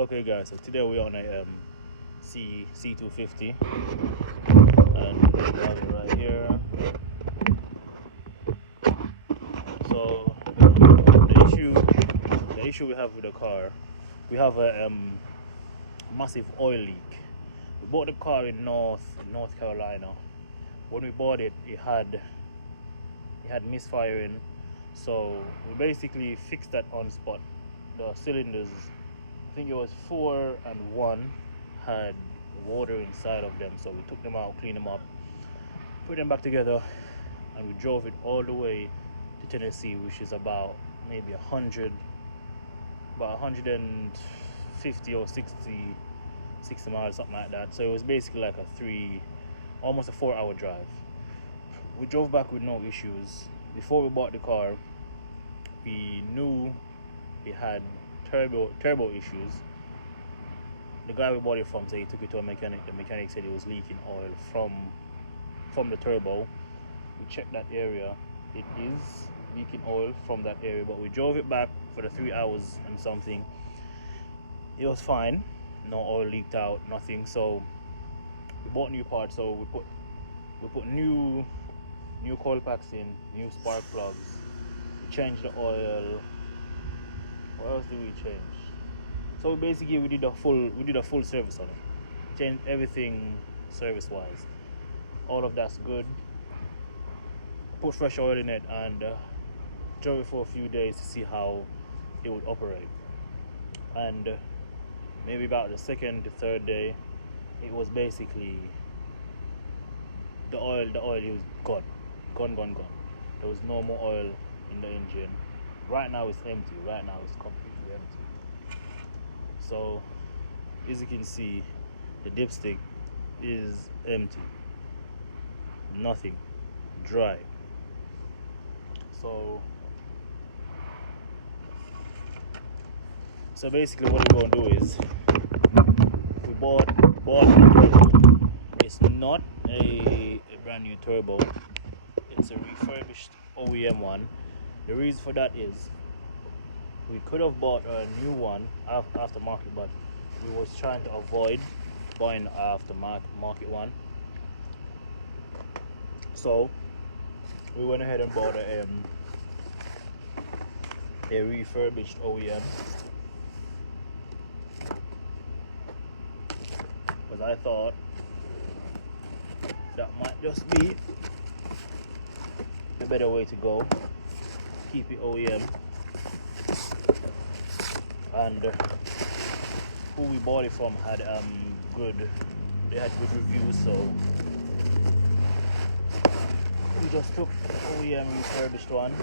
Okay guys, so today we're on a c250 and we have it right here. So the issue we have with the car, we have a massive oil leak. We bought the car in North Carolina. When we bought it, it had misfiring, so we basically fixed that on spot. The cylinders, I think it was 4 and 1, had water inside of them, so we took them out, cleaned them up, put them back together, and we drove it all the way to Tennessee, which is about maybe 150 or 60 miles, something like that. So it was basically like almost a 4-hour drive. We drove back with no issues. Before we bought the car, we knew it had turbo issues. The guy we bought it from said he took it to a mechanic. The mechanic said it was leaking oil from the turbo. We checked that area. It is leaking oil from that area, but we drove it back for the 3 hours and something. It was fine. No oil leaked out, nothing. So we bought new parts. So we put new coil packs in, new spark plugs. We changed the oil. What else did we change? So basically we did a full service on it. Changed everything service wise. All of that's good. Put fresh oil in it and drove it for a few days to see how it would operate. And maybe about the second to third day, it was basically the oil was gone. There was no more oil in the engine. Right now it's empty. Right now it's completely empty. So as you can see, the dipstick is empty. Nothing. Dry. So basically what we're gonna do is we bought a turbo. It's not a brand new turbo. It's a refurbished OEM one. The reason for that is we could have bought a new one aftermarket, but we was trying to avoid buying an aftermarket one. So we went ahead and bought a refurbished OEM, because I thought that might just be a better way to go. Keep it OEM. And who we bought it from had good reviews, so we just took OEM refurbished one.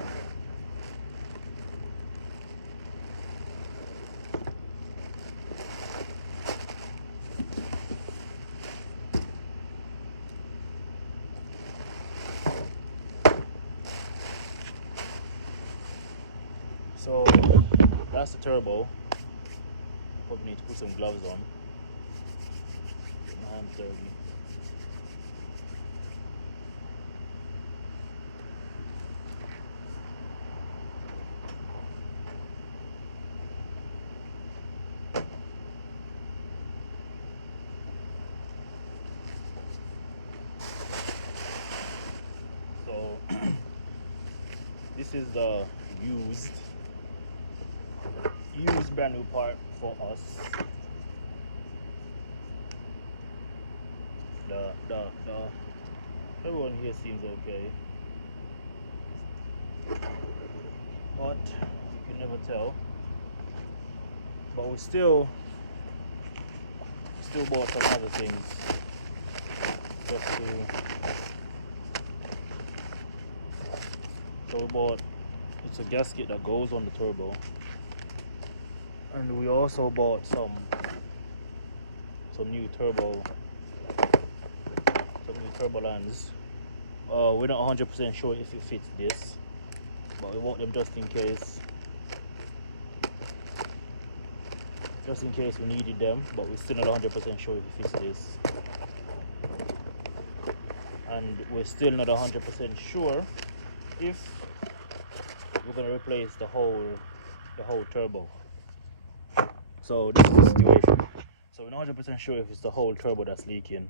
So that's the turbo. Probably need to put some gloves on. My hand's dirty. So this is the used brand new part for us. The everyone here seems okay, but you can never tell. But we still bought some other things just to. So we bought, it's a gasket that goes on the turbo, and we also bought some new turbo lands. We're not 100% sure if it fits this, but we bought them just in case we needed them, but we're still not 100% sure if it fits this. And we're still not 100% sure if we're going to replace the whole turbo. So this is the situation. So we're not 100% sure if it's the whole turbo that's leaking.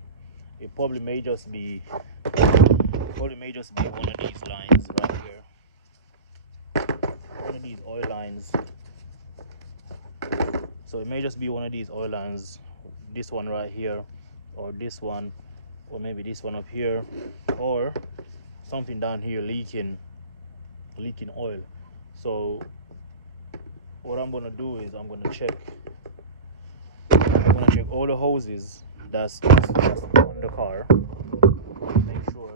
It probably may just be one of these lines right here. One of these oil lines. So it may just be one of these oil lines, this one right here, or this one, or maybe this one up here, or something down here leaking oil. So what I'm gonna do is I'm gonna check all the hoses that's on the car, make sure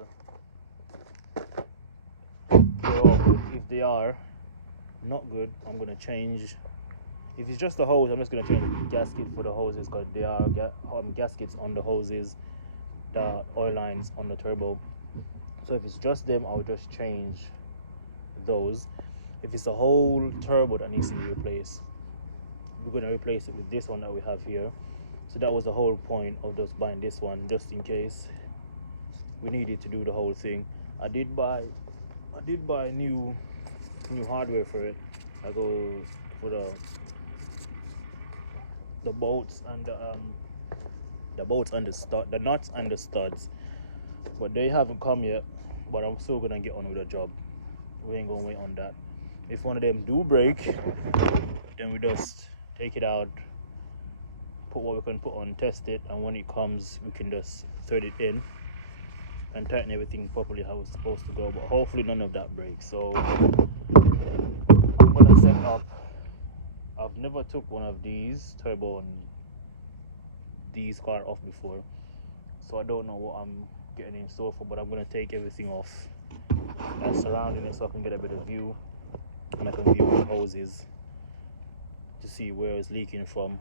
they're all good. If they are not good, I'm gonna change. If it's just the hose, I'm just gonna change the gasket for the hoses, because there are gaskets on the hoses, the oil lines on the turbo. So if it's just them, I'll just change those. If it's the whole turbo that needs to be replaced, we're gonna replace it with this one that we have here. So that was the whole point of just buying this one, just in case we needed to do the whole thing. I did buy new hardware for it. I go for the bolts and the nuts and the studs, but they haven't come yet. But I'm still gonna get on with the job. We ain't gonna wait on that. If one of them do break, then we just take it out, put what we can put on, test it, and when it comes, we can just thread it in and tighten everything properly how it's supposed to go. But hopefully none of that breaks. So I'm gonna set up. I've never took one of these turbo and these car off before, so I don't know what I'm getting in store for, but I'm gonna take everything off that's surrounding it so I can get a better view, and I can view the hoses to see where it's leaking from.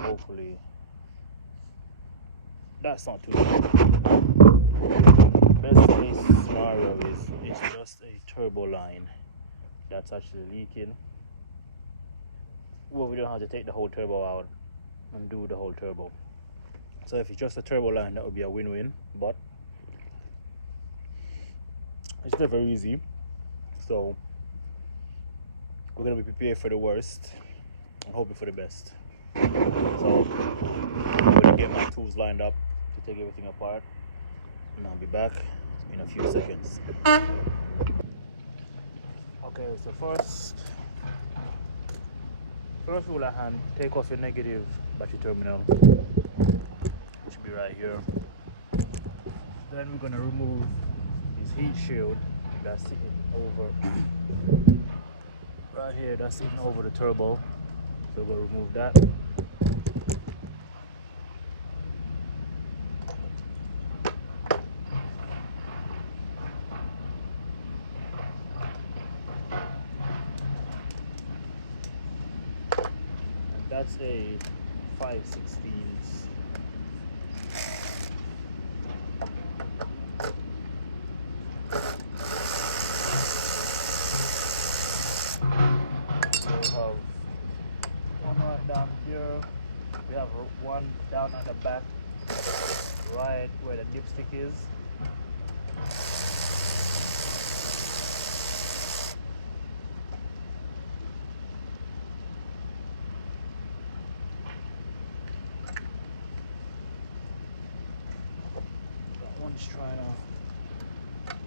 Hopefully that's not too bad. Best case scenario is it's just a turbo line that's actually leaking. Well, we don't have to take the whole turbo out and do the whole turbo. So if it's just a turbo line, that would be a win-win, but it's never easy. So we're gonna be prepared for the worst and hoping for the best. So I'm gonna get my tools lined up to take everything apart, and I'll be back in a few seconds. Okay, so first rule at hand, take off your negative battery terminal, which should be right here. Then we're gonna remove this heat shield that's sitting over right here, that's sitting over the turbo. So we're gonna remove that. And that's a 5/16. Down here, we have one down at the back, right where the dipstick is. That one's trying to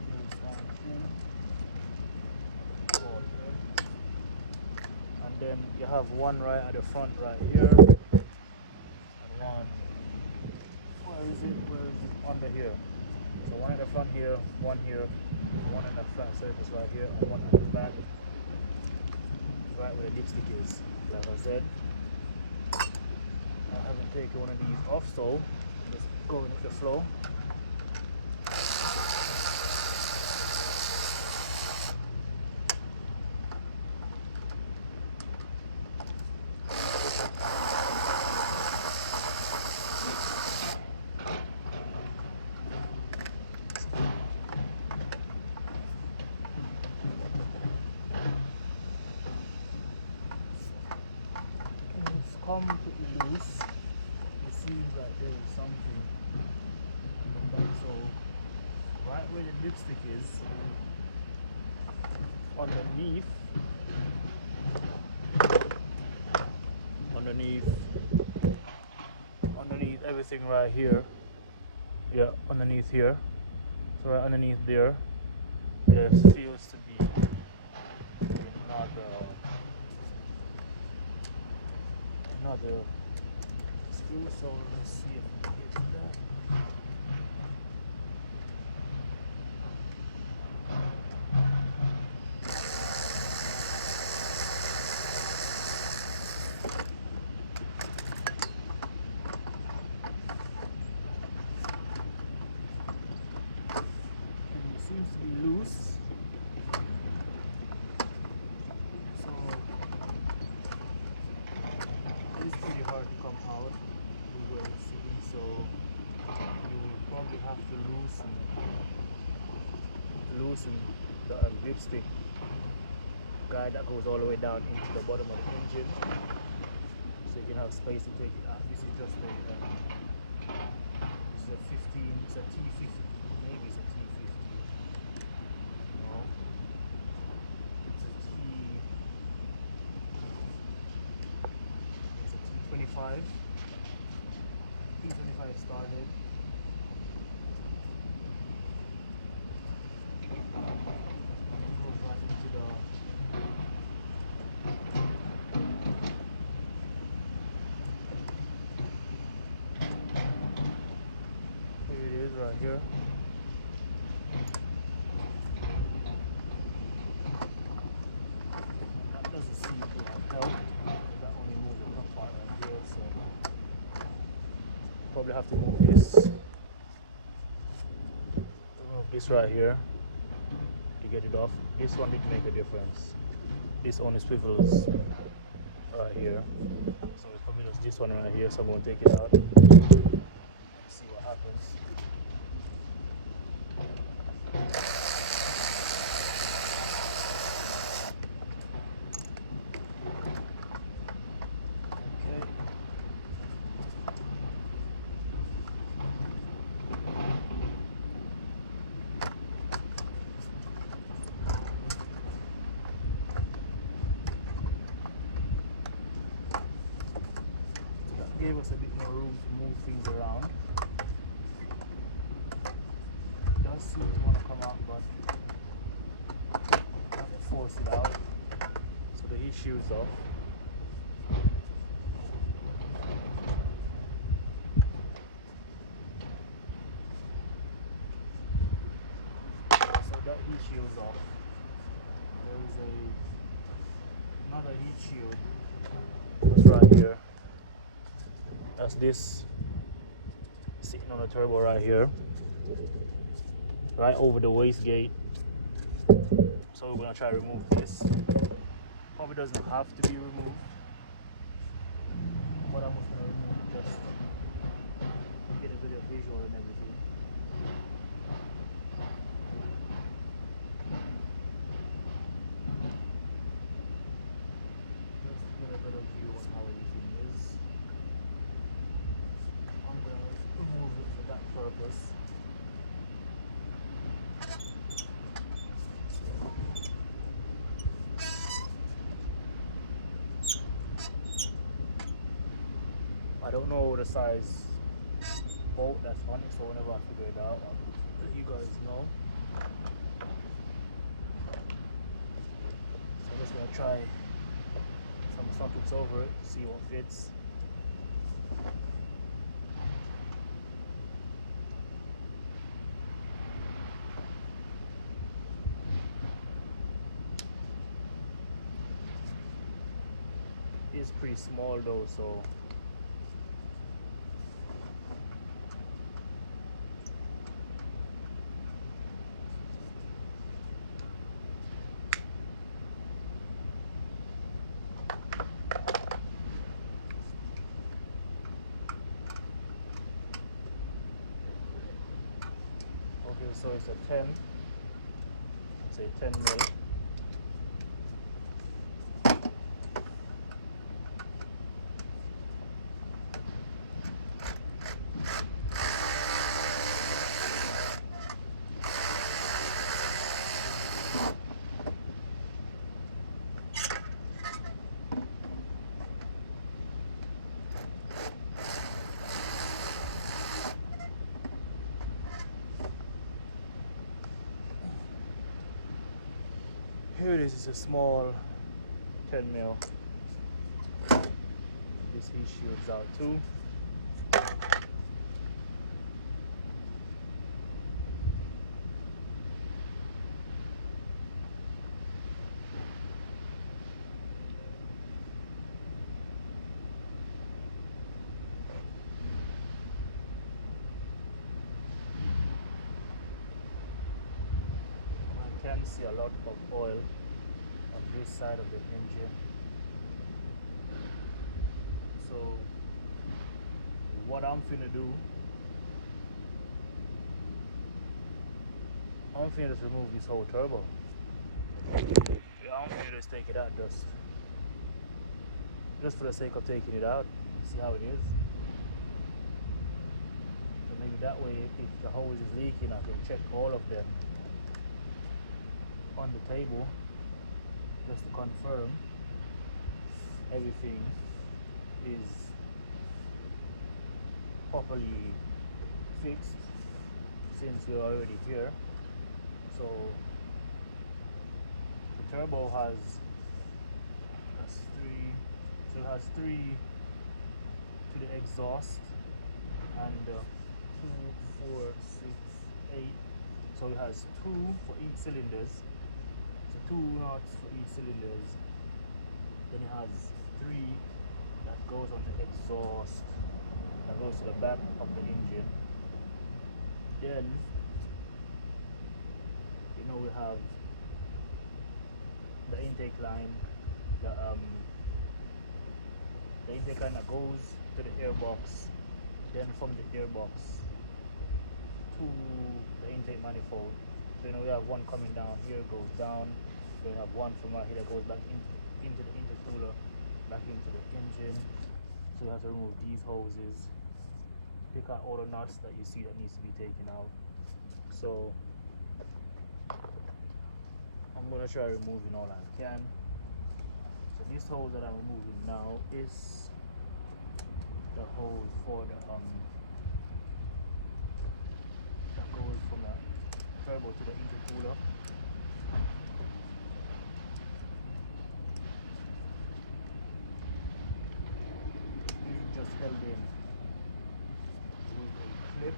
move something. And then you have one right at the front right here, and one, where is it, under here. So one at the front here, one at the front surface right here, and one at the back, right where the dipstick is. Like I said, I haven't taken one of these off, so just going with the flow. Completely loose. It seems like there is something on the back. So right where the dipstick is, underneath underneath everything right here. Yeah, underneath here. So right underneath there, there feels to be another screw. So let's see if we can get to that. It seems to be loose. So it's pretty hard to come out the way it seems. So you will probably have to loosen the lipstick guide that goes all the way down into the bottom of the engine, so you can have space to take it out. This is just a this is a 15. It's a T50. Maybe it's a T50. No, it's a T25. T25 started. Goes right into the right here. And that doesn't seem to have helped. That only moves the top part right here, so probably have to move this right here to get it off. This one didn't make a difference. This only swivels right here, so it's probably just this one right here. So I'm going to take it out and see what happens. Gave us a bit more room to move things around. It does seem to want to come out, but I have to force it out. So the heat shield's off. So that heat shield's off. There is another heat shield that's right here. That's this sitting on the turbo right here, right over the wastegate. So we're gonna try to remove this. Probably doesn't have to be removed, but I'm just gonna remove it just to get a bit of visual and everything. Just to get a bit of view on how everything is. I'm gonna remove it for that purpose. I don't know the size bolt that's on it, so whenever I figure it out, I'll let you guys know. So I'm just gonna try some sockets over it to see what fits. It's pretty small though, so okay, so it's a 10, say 10 mil. Here it is a small 10 mil. This heat shields out too. I can see a lot of oil on this side of the engine. So what I'm finna do, I'm finna just remove this whole turbo. Yeah, I'm finna just take it out just for the sake of taking it out, see how it is. So maybe that way, if the hose is leaking, I can check all of them on the table just to confirm everything is properly fixed since we're already here. So the turbo has three to the exhaust and 2, 4, 6, 8. So it has 2 for each cylinders. So 2 knots for each cylinders. Then it has 3 that goes on the exhaust, that goes to the back of the engine. Then we have the intake line, the intake line that goes to the airbox, then from the airbox to the intake manifold. So we have one coming down here, goes down. So we have one from right here that goes back into the intercooler, back into the engine. So we have to remove these hoses, pick out all the nuts that you see that needs to be taken out. So I'm gonna try removing all I can. So this hose that I'm removing now is the hose for the that goes from the turbo to the intercooler. This is just held in with a clip.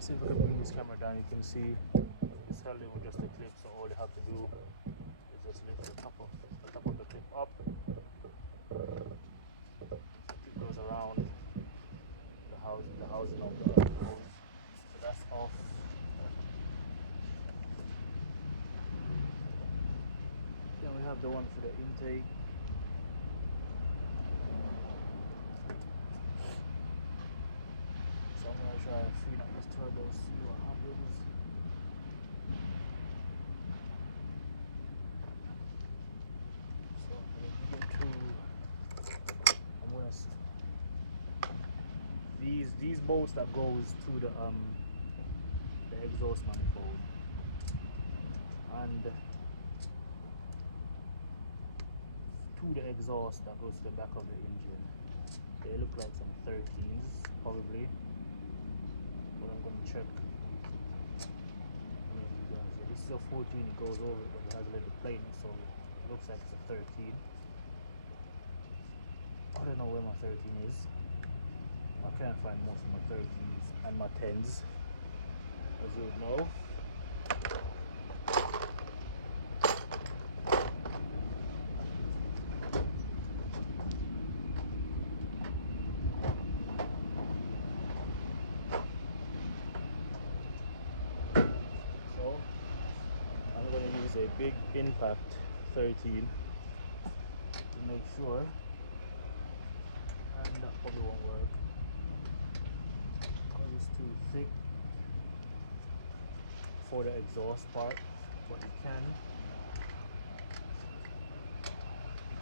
See if I can bring this camera down. You can see it's held in with just a clip, so all you have to do is just lift the top of the clip up. It goes around the housing of the hose. So that's off. Then we have the one for the intake. So I'm gonna try and free up this turbo, see what happens. So I'm gonna these bolts that goes to the exhaust manifold, and to the exhaust that goes to the back of the engine. They look like some 13s probably, but I'm gonna check. So this is a 14, it goes over it, but it has a little plate, so it looks like it's a 13. I don't know where my 13 is. I can't find most of my 13s and my 10s, as you would know. A big impact 13 to make sure, and that probably won't work because it's too thick for the exhaust part, but you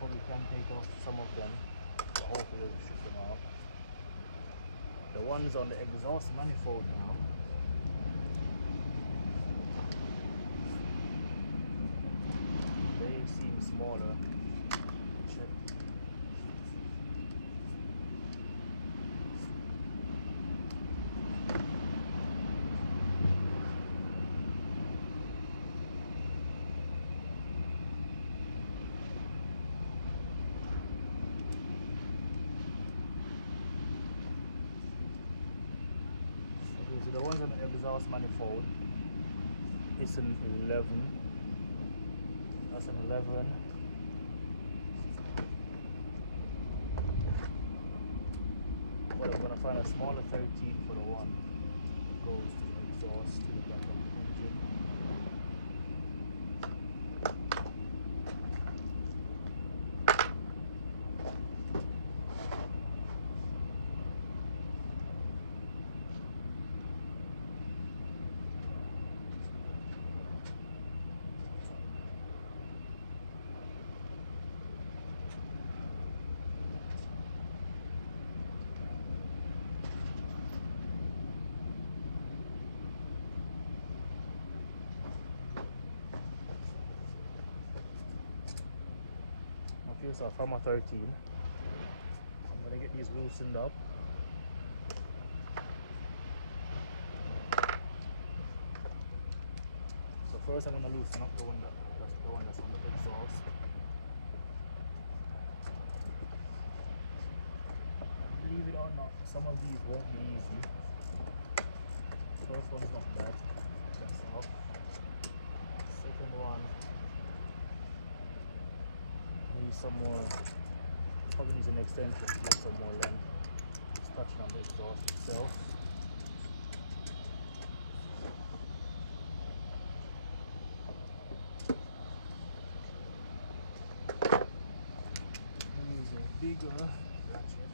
probably can take off some of them, but hopefully it'll shift them out. The ones on the exhaust manifold now, seem smaller. Check. Okay, so the ones on the exhaust manifold, it's an 11. That's an 11. But I'm gonna find a smaller 13 for the one that goes to the exhaust to the back of the engine. Okay, so I found my 13. I'm gonna get these loosened up. So first I'm gonna loosen up the one that's on the exhaust. Believe it or not, some of these won't be easy. First one's not bad. That's off. Second one needs some more. Probably needs an extension to get some more length. It's touching on the exhaust itself. Use a bigger ratchet.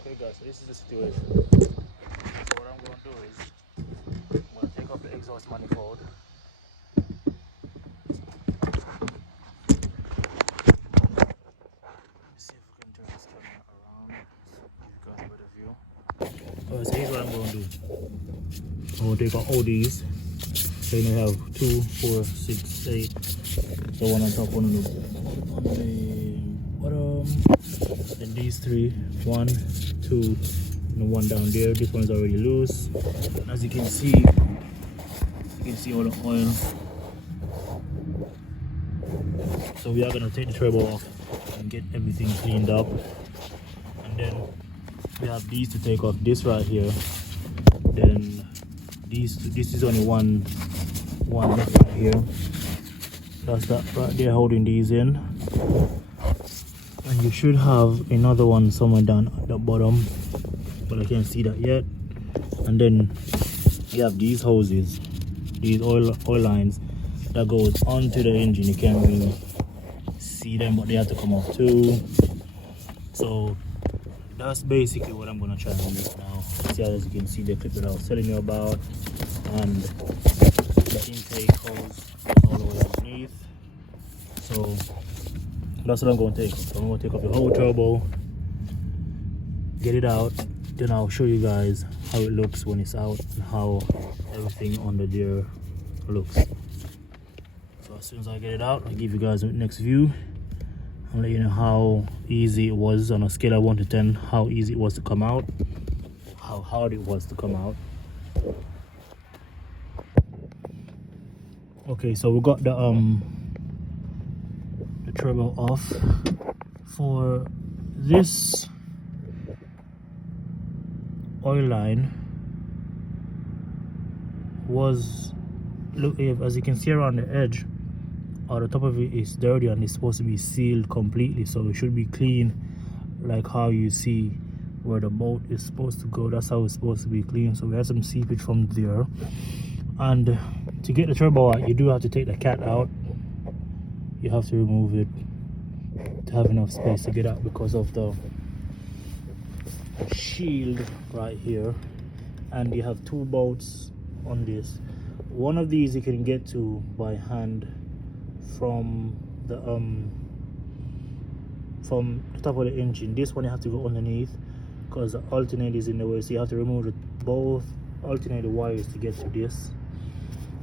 Okay guys, so this is the situation. So what I'm going to do is, I'm going to take off the exhaust manifold. Let's see if we can turn this camera around so give you guys a better view. Alright, so here's what I'm going to do. I'm going to take out all these. So you have 2, 4, 6, 8. So one on top, one on the bottom. Then these 3, 1, 2, and one down there. This one's already loose. And as you can see all the oil. So we are gonna take the turbo off and get everything cleaned up. And then we have these to take off. This right here. Then this is only one right here. That's that right there holding these in. And you should have another one somewhere down at the bottom, but I can't see that yet. And then you have these hoses, these oil lines that goes onto the engine. You can't really see them, but they have to come off too. So that's basically what I'm gonna try and do now. See, as you can see the clip that I was telling you about, and the intake hose all the way underneath. So that's what I'm going to take. So I'm going to take off the whole turbo, get it out, then I'll show you guys how it looks when it's out and how everything under there looks. So as soon as I get it out, I'll give you guys the next view. I'll let you know how easy it was on a scale of 1 to 10, how easy it was to come out, how hard it was to come out. Okay, so we got the turbo off. For this oil line was, look, as you can see around the edge or the top of it is dirty and it's supposed to be sealed completely, so it should be clean like how you see where the bolt is supposed to go. That's how it's supposed to be clean. So we had some seepage from there, and to get the turbo out you do have to take the cat out. You have to remove it to have enough space to get out because of the shield right here. And you have 2 bolts on this. One of these you can get to by hand from the top of the engine. This one you have to go underneath because the alternator is in the way, so you have to remove both alternator wires to get to this.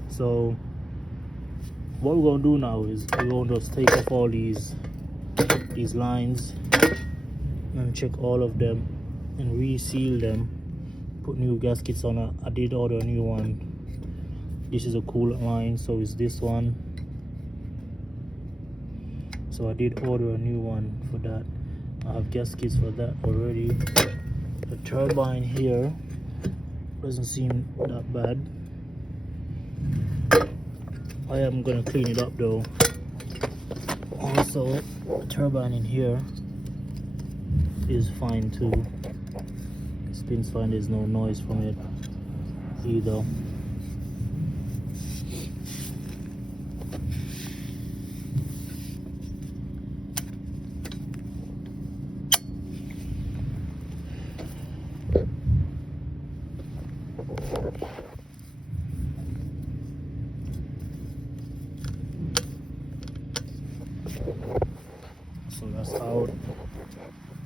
So what we're going to do now is we're going to just take off all these lines and check all of them and reseal them, put new gaskets on it. I did order a new one. This is a coolant line, so it's this one. So I did order a new one for that. I have gaskets for that already. The turbine here doesn't seem that bad. I am gonna clean it up though. Also, the turbine in here is fine too. Spins fine, there's no noise from it either. So that's out.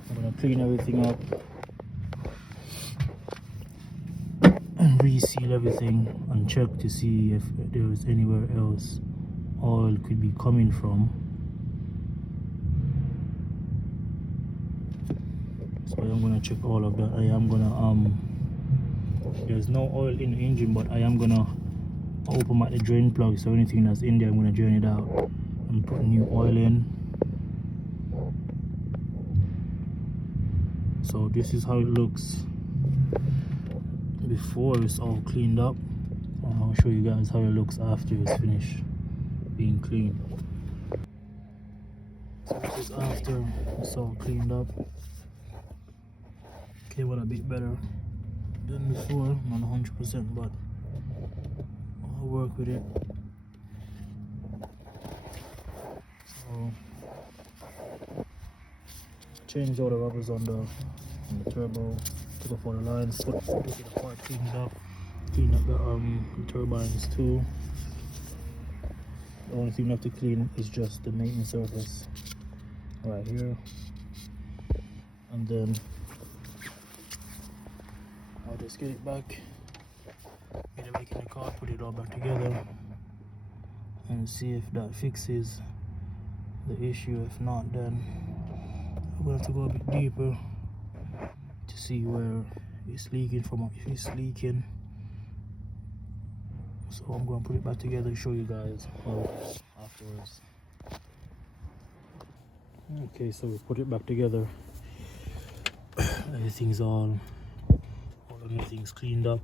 I'm gonna clean everything up and reseal everything and check to see if there is anywhere else oil could be coming from. So I'm gonna check all of that. I am gonna there's no oil in the engine, but I am gonna open up the drain plug, so anything that's in there I'm gonna drain it out and put new oil in. So this is how it looks before it's all cleaned up. I'll show you guys how it looks after it's finished being cleaned. So this is after it's all cleaned up. Came out a bit better than before, not 100%, but I'll work with it. So changed all the rubbers on the turbo, took off all the lines, took it apart, cleaned it up, cleaned up the turbines too. The only thing left to clean is just the maintenance surface right here, and then I'll just get it back, get it back in the car, put it all back together and see if that fixes the issue. If not, then I'm going to have to go a bit deeper to see where it's leaking from, if it's leaking. So I'm going to put it back together and show you guys how afterwards. Okay, so we put it back together. Everything's everything's cleaned up.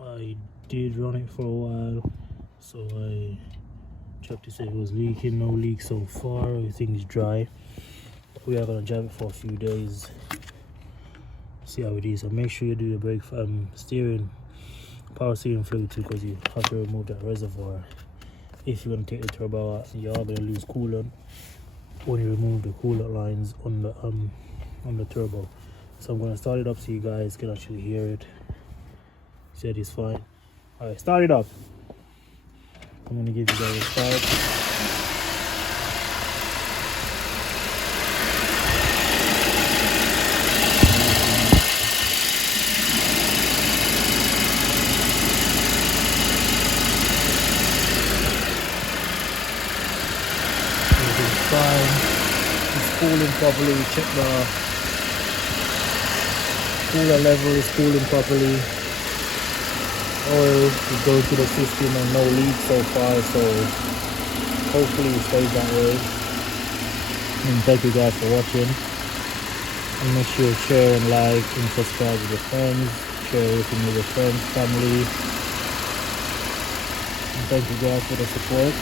I did run it for a while, so I checked to see if it was leaking. No leak so far. Everything's dry. We are gonna drive it for a few days, see how it is. So make sure you do the brake power steering fluid too, because you have to remove that reservoir if you're gonna take the turbo out. You are gonna lose coolant when you remove the coolant lines on the turbo. So I'm gonna start it up so you guys can actually hear it. Said it's fine. All right, start it up. I'm gonna give you guys a start. Fine, it's cooling properly. Check the cooler level is cooling properly. Oil is going through the system and no leak so far, so hopefully it stays that way. And thank you guys for watching, and make sure you share and like and subscribe with your friends, share everything with your friends, family, and thank you guys for the support.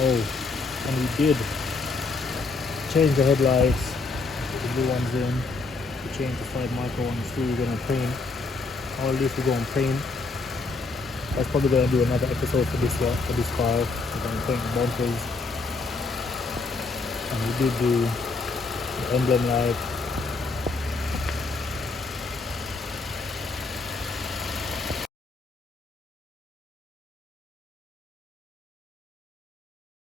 Oh, and we did change the headlights, put the blue ones in, we changed the 5 micro ones too. We're gonna paint all this. We're gonna paint. That's probably gonna do another episode for this one, for this car. We're gonna paint the bumpers, and we did do emblem light.